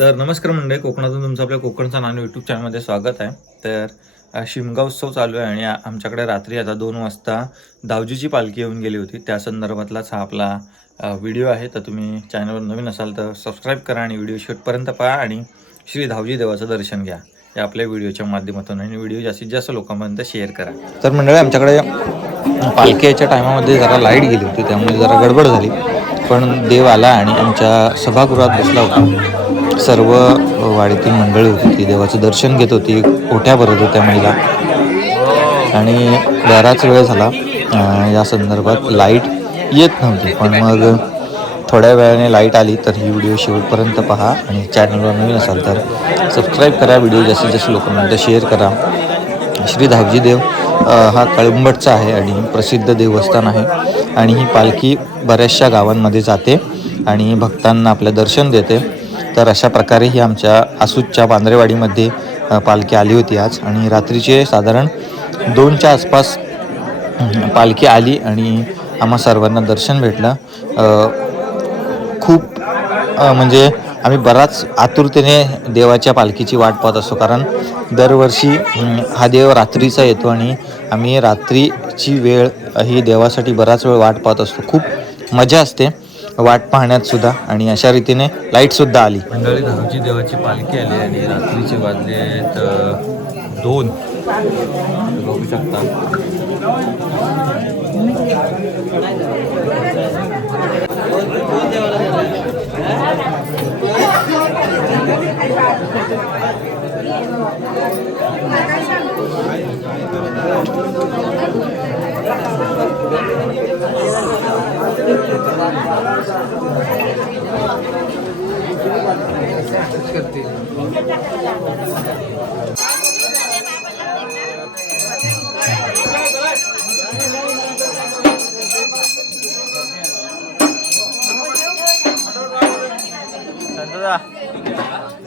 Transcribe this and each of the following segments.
तर नमस्कार मंडळी, कोकणातून तुमचं आपल्या कोकणचा नाणं यूट्यूब चॅनलमध्ये स्वागत आहे. तर शिमगा उत्सव चालू आहे आणि आमच्याकडे रात्री आता 2 वाजता दावजीची पालखी येऊन गेली होती. त्या संदर्भातलाच हा आपला व्हिडिओ आहे. तर तुम्ही चॅनलवर नवीन असाल तर सबस्क्राईब करा आणि व्हिडिओ शेवटपर्यंत पहा आणि श्री धावजी देवाचं दर्शन घ्या या आपल्या व्हिडिओच्या माध्यमातून. आणि व्हिडिओ जास्तीत जास्त लोकांपर्यंत शेअर करा. तर मंडळी, आमच्याकडे पालखी यायच्या टायमामध्ये जरा लाईट गेली होती, त्यामुळे जरा गडबड झाली. पण देव आला आणि आमच्या सभागृहात बसला होता. सर्व वाडीतील मंडळी होती, ती देवाचं दर्शन घेत होती, ओट्या भरत होत्या महिला. आणि बराच वेळ झाला या संदर्भात लाईट येत नव्हती. पण मग थोड्या वेळाने लाईट आली. तर ही व्हिडिओ शेवटपर्यंत पहा आणि चॅनलवर नवीन असाल तर सबस्क्राईब करा, व्हिडिओ जास्तीत जास्त लोकांना शेअर करा. श्री धावजी देव हा कळंबटचा आहे आणि प्रसिद्ध देवस्थान आहे. आणि ही पालखी बऱ्याचशा गावांमध्ये जाते आणि भक्तांना आपलं दर्शन देते. तर अशा प्रकारे ही आमच्या आसूतच्या बांद्रेवाडीमध्ये पालखी आली होती आज. आणि रात्रीचे साधारण 2च्या आसपास पालखी आली आणि आम्हा सर्वांना दर्शन भेटलं. खूप म्हणजे आम्ही बराच आतुरतेने देवाच्या पालखीची वाट पाहत असतो, कारण दरवर्षी हा देव रात्रीचा येतो आणि आम्ही रात्रीची वेळ ही देवासाठी बराच वेळ वाट पाहत असतो. खूप मजा असते वाट पाहण्यात सुद्धा. आणि अशा रीतीने लाईटसुद्धा आली. मंडळी, धावजी देवाची पालखी आली आणि रात्रीचे वाजले 2 बघू शकता.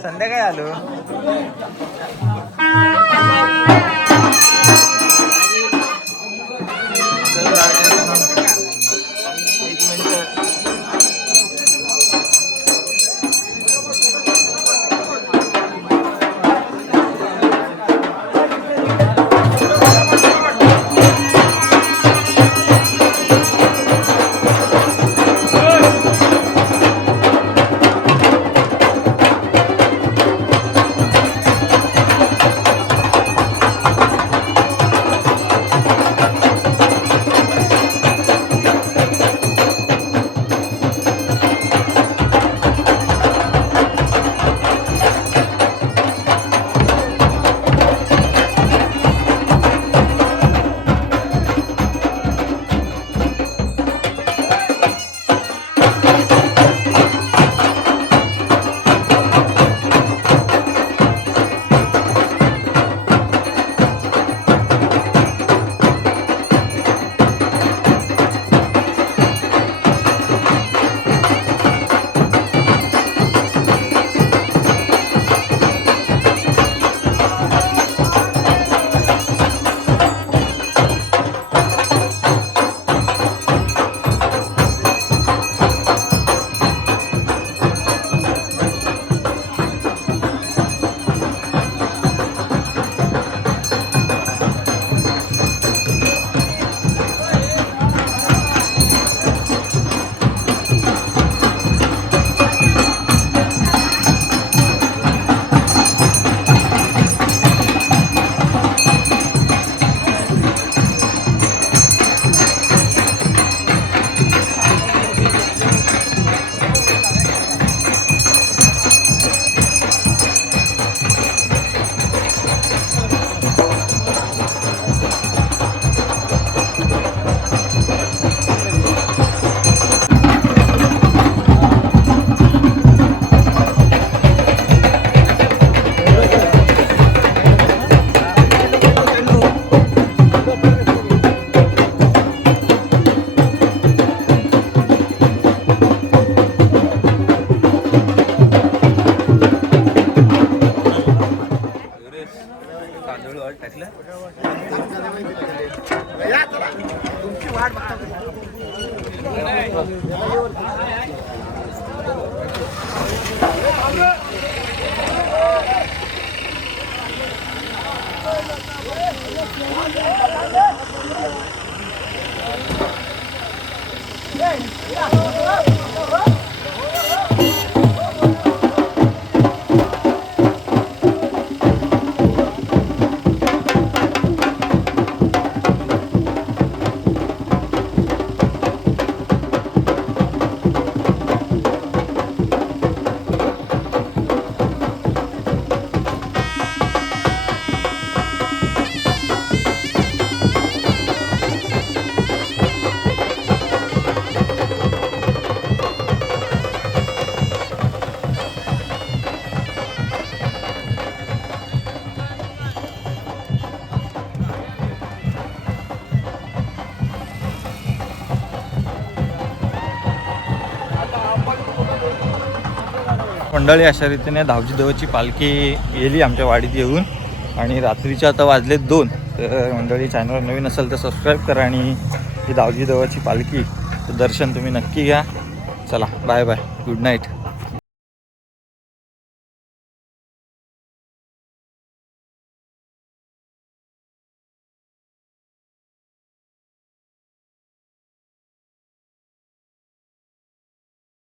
संध्याकाळी आलो. मंडळी अशा रीतीने धावजी देवाची पालखी गेली आमच्या वाडीत येऊन आणि रात्रीचे आता वाजले 2. तर मंडळी चॅनलवर नवीन असेल तर सबस्क्राईब करा आणि ही धावजी देवाची पालखी दर्शन तुम्ही नक्की घ्या. चला बाय बाय, गुड नाईट.